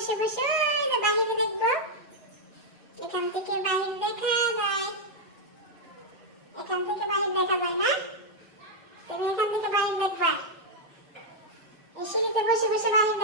বসে বসে ওই যে বাইরে দেখবো, এখান থেকে বাইরে দেখা যায়, এখান থেকে বাইরে দেখা যায় না? তুমি এখান থেকে বাইরে দেখবা, এই সিঁড়িতে বসে বসে বাইরে